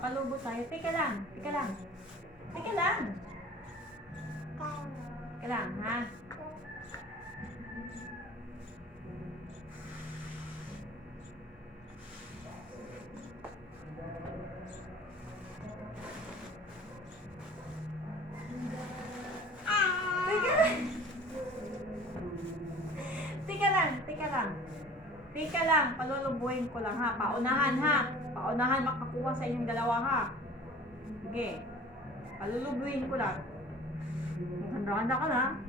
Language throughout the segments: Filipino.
Papalubo tayo. Teka lang. Teka lang. Teka lang. Teka lang, ha? Teka lang. Teka lang. Teka lang. Teka lang. Palulubuhin ko lang, ha? Paunahan, ha? Paunahan makakuha sa inyong dalawa, ha? Sige. Palulubuhin ko lang. Handa-handa ka na.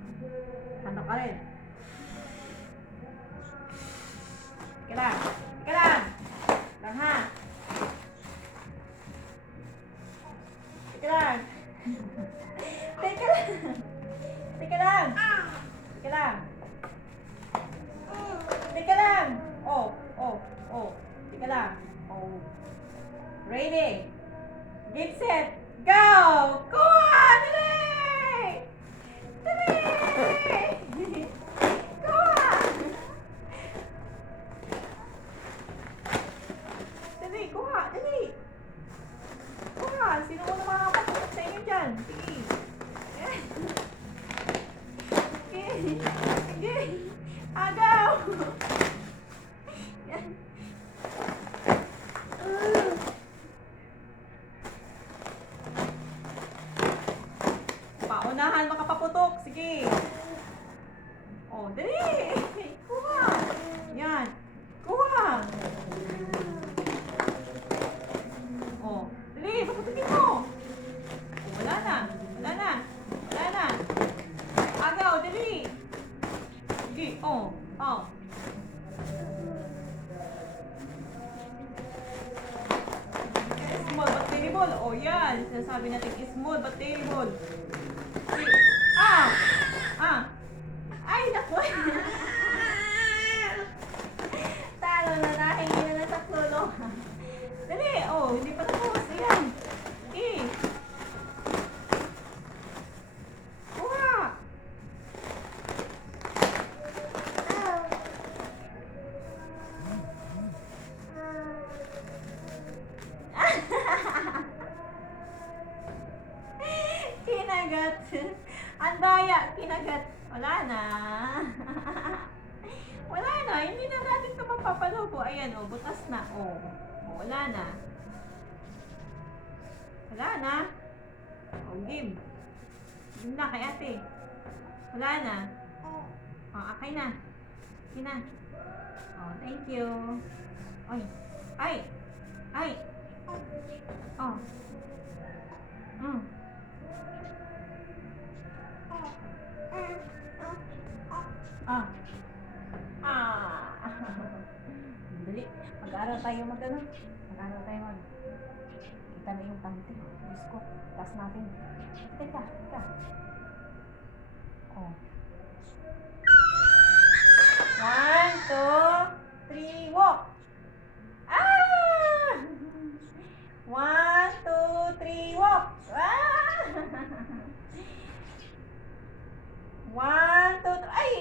Handa ka rin. Teka lang. Teka lang. Lang, ha? Teka lang. Teka lang. Teka lang. Teka lang. Teka lang. Oh. Teka lang. Oh. Ready. Get set. Go! Kuha! Dali! Dali! Kuha! Dali, kuha! Dali! Kuha! Sino mo na makakapatok sa inyo dyan? Sige. Sige. Sige. Agaw! Yan. Paunahan makapaputok. Sige. Oh, dali. Kuha. Yan. Kuha. Oh, dali. Paputukin mo. Oh, wala na. Wala na. Wala na. Agaw, dali. Sige. Oh. Small but terrible. Oh, yan. Sinasabi natin small but terrible. Sige. Ay, naku. Talo na dahil hindi na sa klolo. Dali. Oh, hindi pa tapos. Ayan. Okay. Kuha. Kinagat. Ang daya, kinagat. Wala na. Wala na. Hindi na natin ito mapapalubo. Ayan, oh, butas na. Oh, wala na. Wala na. Oh, game. Game na kay ate. Wala na. Oh, akay na. Okay na. Oh, thank you. Ay. Ay. Ay. Oh. Dali. Mag-aaral tayo Mag-aaral tayo Kita na yung tante. Diyos ko. Taas natin. Teka. Oh. 1, 2, 3, walk! 1, 2, 3, walk! 1, 2, 3, ay!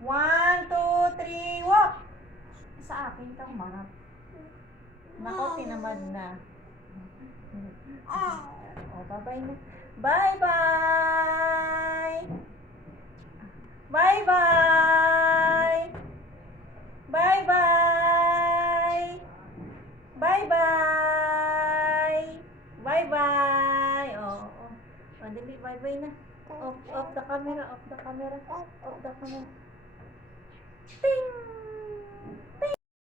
1, 2, 3, walk! Sa akin ito, marap. Nako, tinamad na. Oh, bye-bye na. Bye-bye! Bye-bye! Bye-bye! Bye-bye! Bye-bye! Oh. Dali, bye-bye na. Off the camera. Ting!